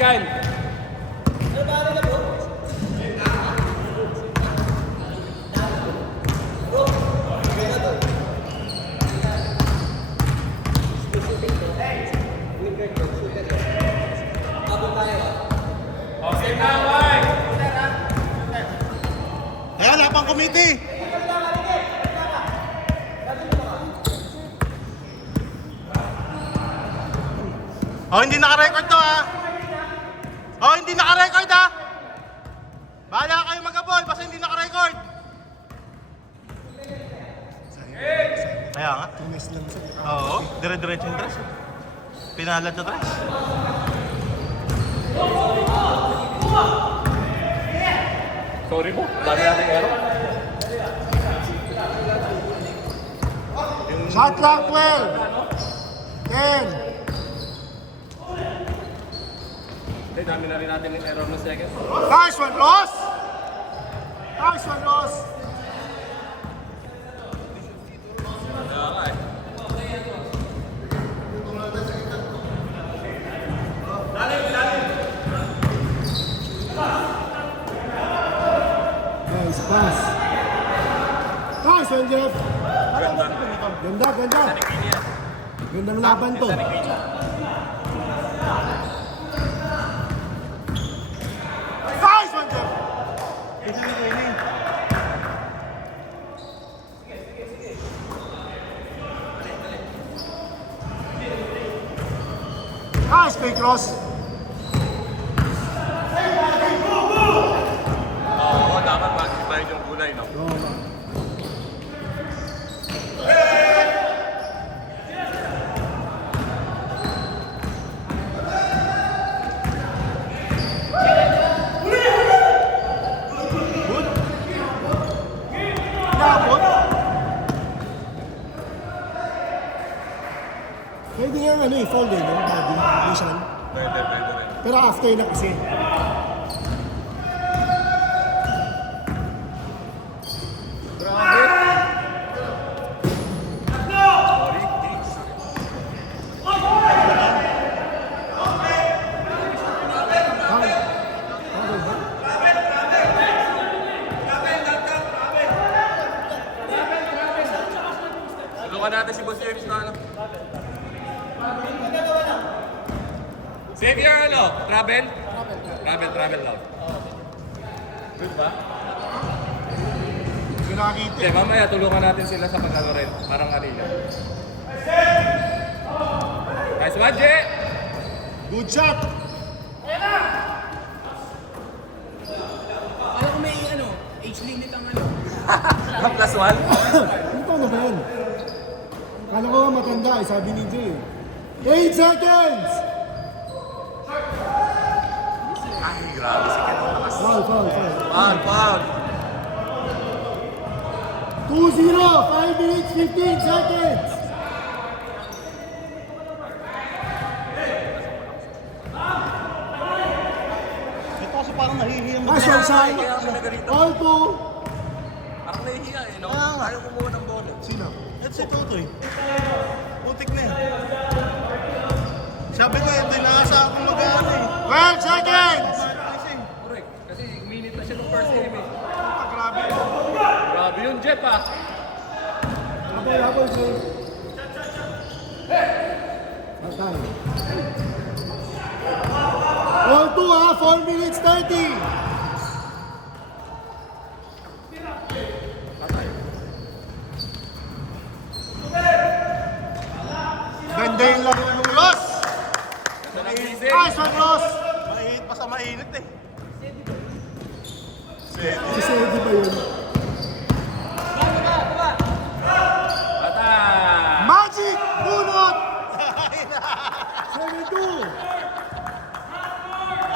Kyle. Ayan, wala pang committee. Oh, hindi naka-record to ha. Oh, hindi naka-record ha. Bahala kayo mag-aboy, basta hindi naka-record. Kaya nga. Oo, dire-diretso yung dress. Pinalad sa dress. Sorry po, dami natin error. Shot clock 12. 10. Dami na rin natin yung error ng second. Nice one, Ross! Nice one, Ross! Nice pass. Nice one, Jeff! Ganda. Gandang laban to. Nice one, Jeff! Nice play, Cross. Oo, dapat mag-divide yung kulay, no? Pwede nga i-fold no? Body, vision. Pwede rin. Pero after na kasi. Tulungan natin si Boss James na ano. Xavier, ano? Travel lang. Good ba? Pinakita. Okay, mamaya tulungan natin sila sa pag-ano rin. Parang kanina. Nice one, Jay! Good shot! Alam ko may age limit ang Plus one? Ano ba yan? Kala ko nga matanda sabi ni Jay. 8 seconds! Ay, grabe si Ken. Foul. Foul. 2-0, 5 minutes, 15 seconds! Ito kasi parang nahihiyang Nice one, Sai. Kaya ako nagarito. All 2. Parang nahihiya no? Ayaw kumuha ng bola. Sino? Ito si Tutoy. Putik na yan. Sabi ko, ito yung nakasa akong mag-ano 12 seconds! Correct. Kasi minute na siya ng first game eh. Grabe. Grabe yun, Jeff ah. Habol, sir. Matay. All 2 4 minutes 30. Ganda yung laro ng Ross! Nice one, Ross! Mainit pa sa mainit eh. Si Sedi ba yun? Bata! Magic! Bunot! 7-2!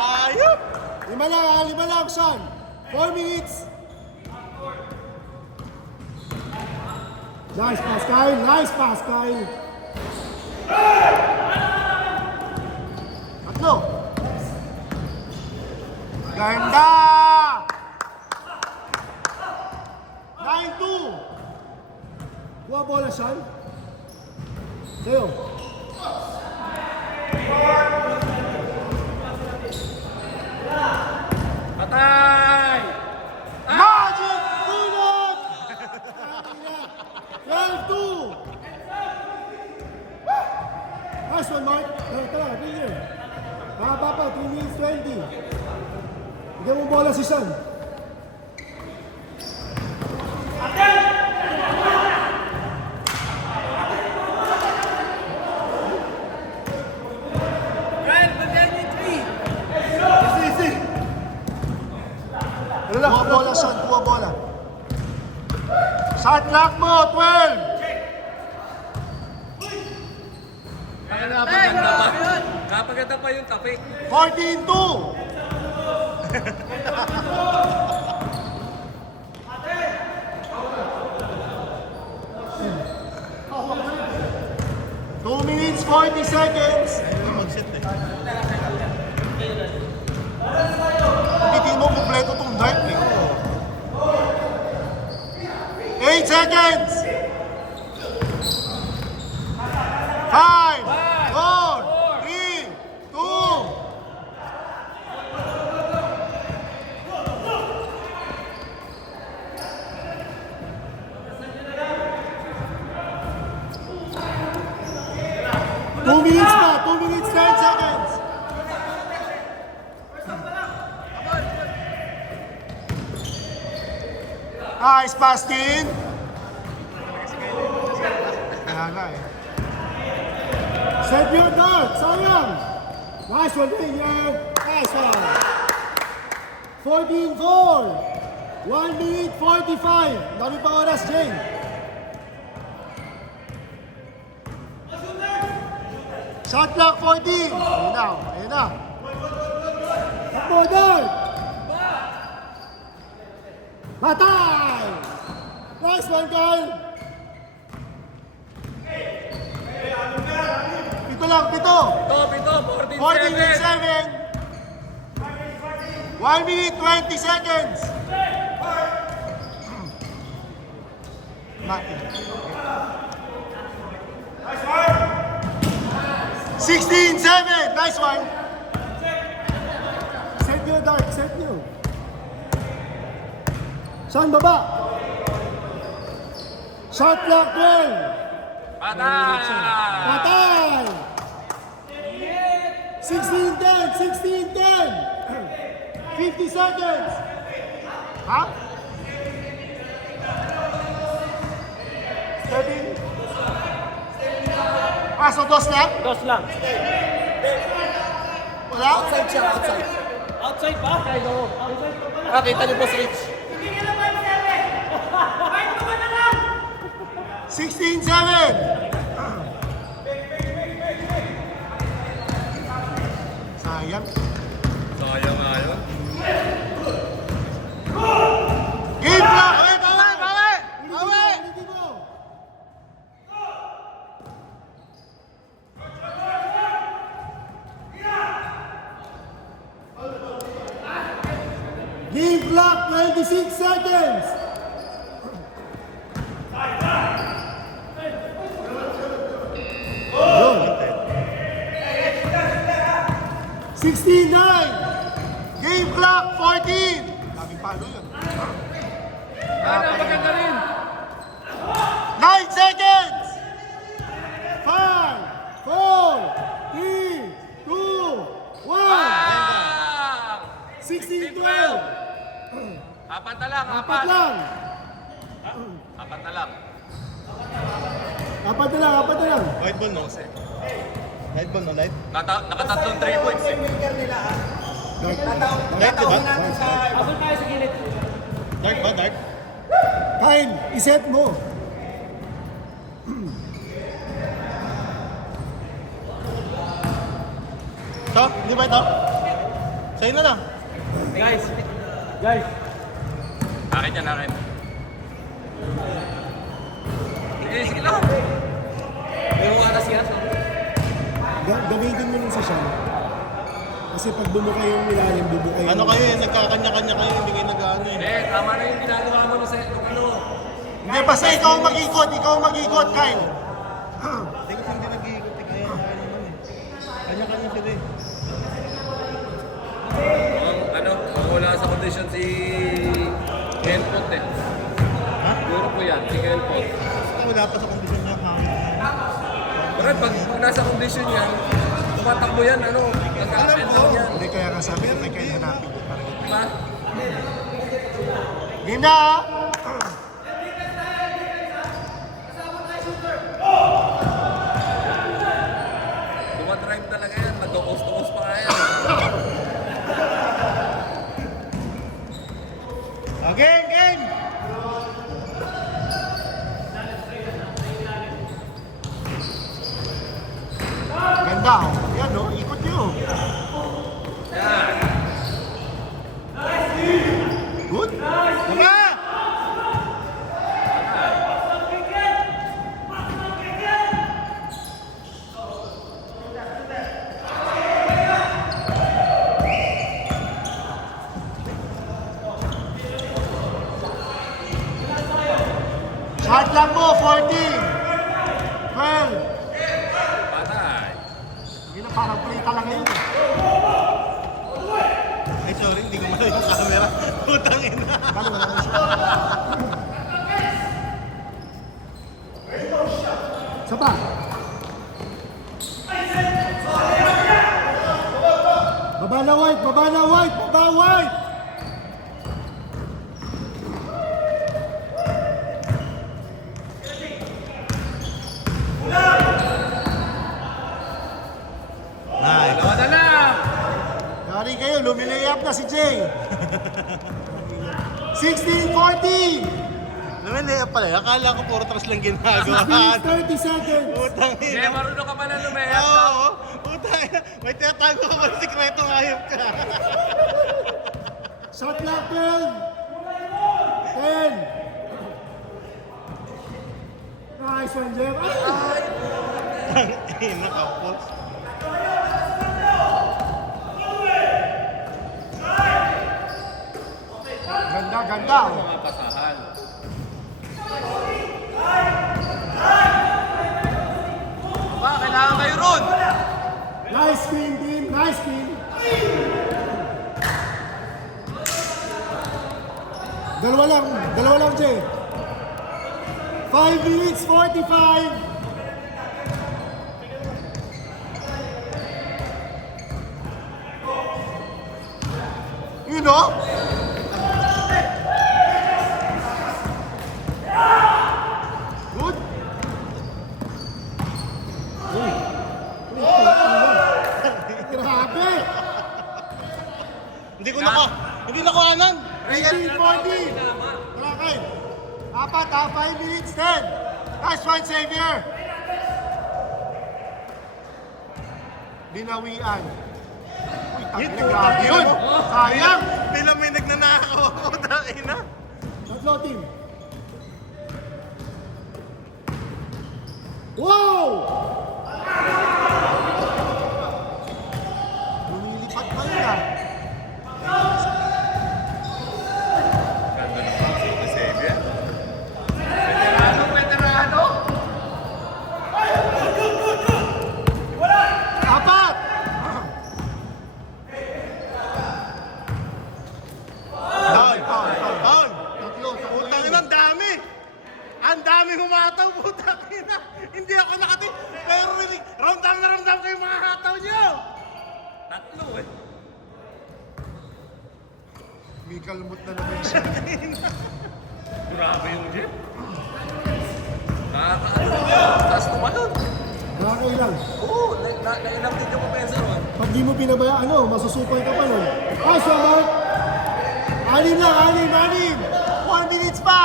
Ayop! Lima lang, Sean. 4 minutes. Nice pass, Kyle. Tatlo. Ganda! 9-2. Buha bola, Sean. Sa'yo. Patay! Magic Bullet! 12-2! Nice one, Mark. Tara, tingin. Mahaba pa, 3 minutes 20. Bigyan mo bola si Sean. Ryan, bagyan niyo 3. Easy. Ano lang, kuha bola, Sean. Kuha bola. Shot clock mo, 12! Kapaganda pa. Kapaganda pa yung tapik. 14-2! Two minutes, 40 seconds. Ayun yung mag-set eh. Hindi mo kompleto tong dart eh. 8 seconds! 5, 4, 3, 2, Two minutes pa, 2 minutes, 10 seconds. Nice pass, Tin. Kaya nga eh. Set your dart, sayang. Nice one, Rainier. Nice one. 14-4. 1 minute 45. Dami pa oras, Jane. Shot clock 14. Ayun na, ayun na. Takbo, dart. Patay! Nice one, Kyle. Pito lang, pito. Pito, 14 14-7. and 7. 1 minute 20 seconds. Mati. 16-7. Nice one. Set you, Dark. Set you. Saan baba? Shot clock 12. Patay! Patay! 16-10. 50 seconds. Ha? 13. Ah, so dos lang? Dos lang. Wala? Outside siya, outside. Outside ba? Outside pa pala. Kita niyo po, Rich. 16-7. Sayang. Sayang nga yun. Game clock! Bawi! Ulitin mo! Game clock, 26 seconds. Yun. 16-9. Game clock, 14. Daming palo yun. Maganda rin. 9 seconds. 5, 4, 3, 2, 1. 16-12. Apat na lang, Apat lang. Apat na lang. Apat na lang, apat na lang. Light ball, no? Light ball, no? Light? Nakatatlong 3 points eh. Light, diba? Abol tayo sa gilid. Dark ba? Dark? Kyle, iset mo. Ito? Hindi ba ito? Sa'yo na lang. Guys. Akin yan, akin. Sige lang. May mukha na siya. Gamitin mo lang sa siya. Kasi pag bumuka yung ilalim, bubuka yung... Ano kayo eh? Nagkakanya-kanya kayo. Hindi kayo nag-ano eh. Hindi, tama na yung ginagawa mo sa ano. Hindi, basta ikaw mag-ikot, Kyle. Hindi kasi hindi nag-iikot. Kaya naman eh. Kanya-kanya sila eh. Ang wala sa condition si Kelpot eh. Ha? Siguro po yan, si Kelpot. Basta wala pa sa kondisyon niya. Pero pag nasa condition yan, tumatakbo yan, nag-up and down yan. Hindi kaya nga sabi ko, may kaya hanapin ko. Diba? Gina! Tumadrive talaga yan, nag-coast-to-coast pa nga yan. Game! Game! Ganda oh. Yan oh, ikot niyo. Good. Tama! Shot lang mo, 14. 12. Patay. Hindi na parang play talaga yun. Ay, sorry, hindi ko malaw yung camera. Putang ina. Kano wala na siya. Isa pa. Baba na white, baba na white, baba white. Nice. Dalawa na lang! Yari kayo, lumilayap na si Jay. 16-14. Naman eh, pala. Akala ko puro trust lang ginagawa. 30 seconds. Putang Hindi, ina. marunong ka pala lumayas. Oo. Putang ina. May tinatago ka ba ng sikretong hayop ka? Shot clock 12. 10. Nice one, Jeff. Ay! Ina ka, Pops. Ganda, ganda. Mga pasahan. Ba, kailangan kayo ron! Nice screen, team. Nice screen. Dalawa lang, Jay. 5 minutes, 45. You know? Good. Grabe. Hindi nakuhanan. 18-14. Okay. Apat ha, 5 minutes 10. Nice one, Xavier. Binawian. Uy, tangina, grabe yun. Sayang. Bilang may nagnanakaw ako. Putang ina. Tatlo, team. Wow! Lumilipat pa yun ah. Ganda ng pasok ni Xavier. Veterano! Apat! Down. Down. Tatlo, Putang ina, ang dami. Ang dami humataw, putang ina. Hindi ako nakati. Pero ramdam na ramdam ko yung mga hataw niyo. Tatlo eh. May kalmot na naman siya. Grabe yung jeep. Nakakaano. Taas tumalon. Nakakailang. Oo, nailang din yung kumpensa ron. Pag di mo pinabayaan, masusupay ka pa nun. Ay, Mark! 6 lang, 6! 1 minutes pa!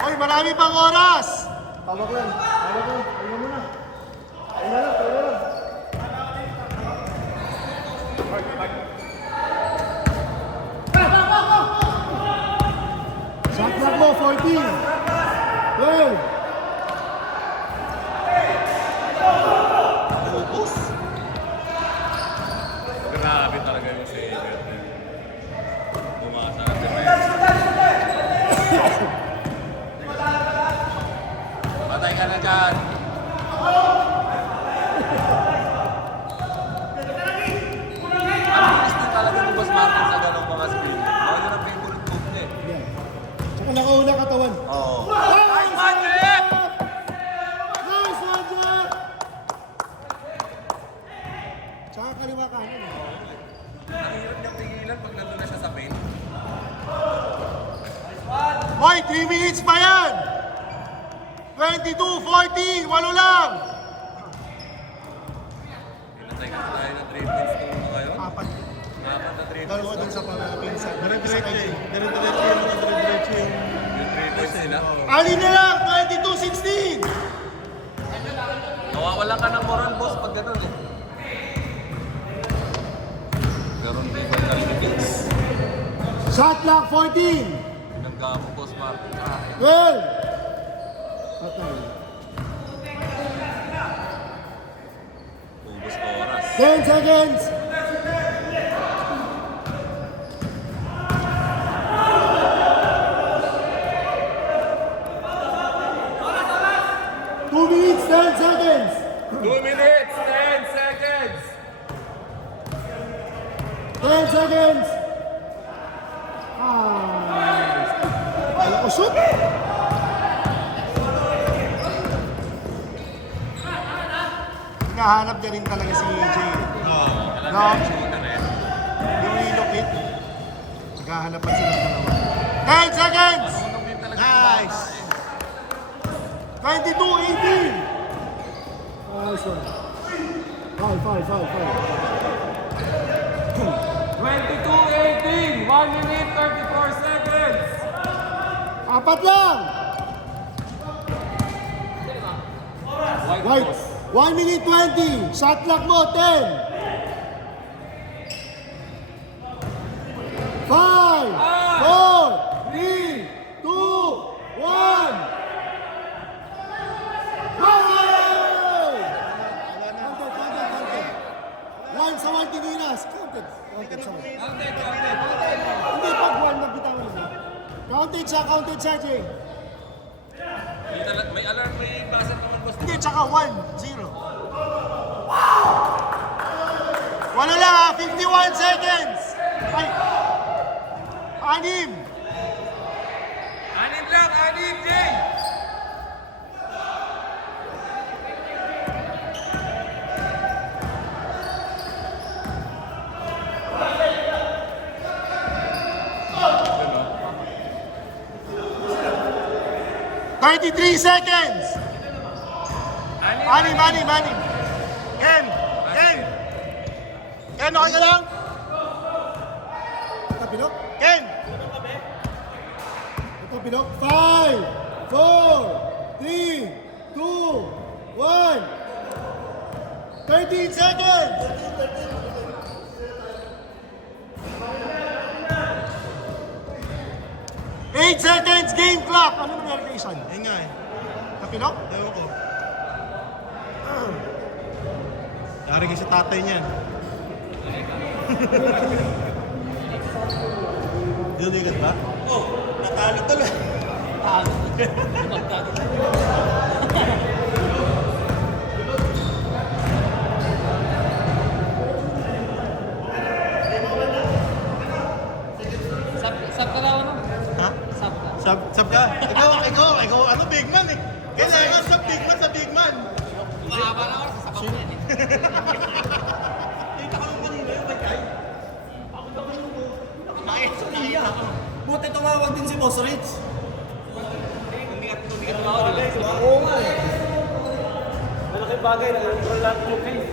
Oy, marami pang oras! Tawag ko yan. Tawag ko. Ayaw mo na. Ayaw na lang, ayaw na lang. Shot clock mo, 14. 12. Ubus. Grabe talaga yung Xavier. Bumasa na si na dyan. Ang gusto talaga ni Boss Martin sa ganong mga screen. Baka yun ang favorite move niya. Yeah. Tsaka nakauna katawan. Oo. Nice one, Jeff! Nice one, Jeff! Tsaka kaliwa kanan. Ang hirap niyang pigilan pag nandun na siya sa paint. Boy, 3 minutes pa yan! 22-14, walo lang! Pinatay ka na tayo ng 3 points nung mga yun. Apat. Apat na 3 Dalawa points. dun sa pinsan. Dire-diretso eh. Dire-diretso yung dire-diretso yung... Yung 3 points nila. Ali na lang, 22-16! Nawawalan ka ng moral, boss, pag gano'n eh. Pero hindi ba nalilits? Shot clock 14! Pinangga mo, Boss Martin. 12! Patay. Ubus oras. 10 seconds! Two minutes, 10 seconds! 2 minutes, 10 seconds! 10 seconds! Ah, wala ko shoot! Hinahanap niya rin talaga si Jay. No? Yung relocate. Naghahanapan sila ng dalawa. 10 seconds! Marunong din talaga. Nice! 22-18! Nice one. Foul. 22-18, 1 minute, 34 seconds! Apat lang! White. 1 minute 20. Shot clock mo, 10. 5, 4, 3, 2, 1. One sa one tinilas. Counted sa one. Hindi, pag one nagbitawan mo. Counted siya, Jay. May alarm, may buzzer naman, boss. Hindi, tsaka 1, 0. Wala lang ha, 51 seconds. Ay, 6. Anim lang, anim, Jay! $33 seconds. Anim. Ken! Ken, okay ka lang? Tapilok? Ken! Tapilok? 5, 4, 3, 2, 1. 13 seconds. Eight seconds, game clock. Ano nangyari kay Isan? Ayun nga eh. Tapilok? Ewan ko. Narigay sa tatay niyan. Dinigat ba? Oo. Natalo tuloy. Sab ka daw, ano? Ha? Sab ka. Sab ka? Ikaw, ano, big man eh. Kailangan sa big man. Mahaba na oras, sabak na yan eh. Buti tumawag din si Boss Rich. Hindi ka tumawag, di ba? Oo nga eh. Malaking bagay, nag-control lang yung case.